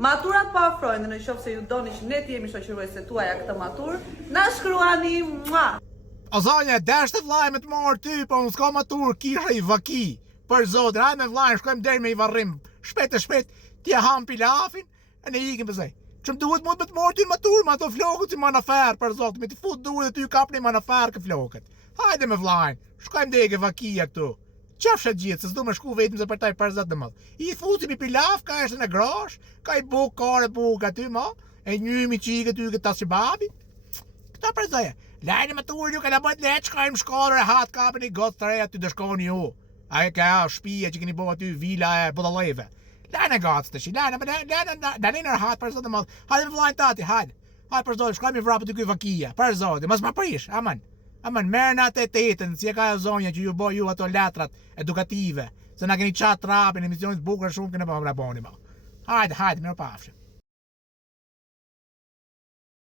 Maturat po afrojnë dhe në qoftë se ju doni që ne të jemi shoqëruese tuaja këtë maturë, na shkruani mua. O zonja, deshte vllai me të marr ty, po unë s'ka maturë, kisha i vaki. Për zotin, hajde me vllajin, shkojmë deri me i varrim. Shpejt e shpejt, t'ja ham pilafin, e ne ikim pësej. Që më duhet mund me të marr ty në maturë, ma ato flokët si manafer, për zotin, me t'i fut duhet dhe ty kapni manafer kë flokët. Hajde me vllajin, shkojmë deri ke vakia këtu. Qafsha gjithë, se s'du me shku vetëm se për taj përzat dhe madhë. I fusim i pilaf, ka eshte në grash, ka i buk, kare buk aty ma, e njëmi qike ty këtë tas që babi. Këta përzaje, lajnë më turë ju, ka da bëjt letë, shkajmë shkallër e hatë kapën i gotë të reja ty dëshkoni ju. Aje ka shpija që keni bo aty vila e budaleve. Lajnë e gatës të shi, lajnë e hatë përzat dhe madhë. Hajde me vlajnë tati, hajde. Hajde përzat, shkajmë i vrapë ty kuj vakia, përzat, mos ma prish, aman. Aman, merë në atë e tetën, si e ka e zonja që ju bo ju ato letrat edukative, se na keni qatë trapin, emisionit bukër shumë këne pa më raboni ma. Hajde, mirë pafshim.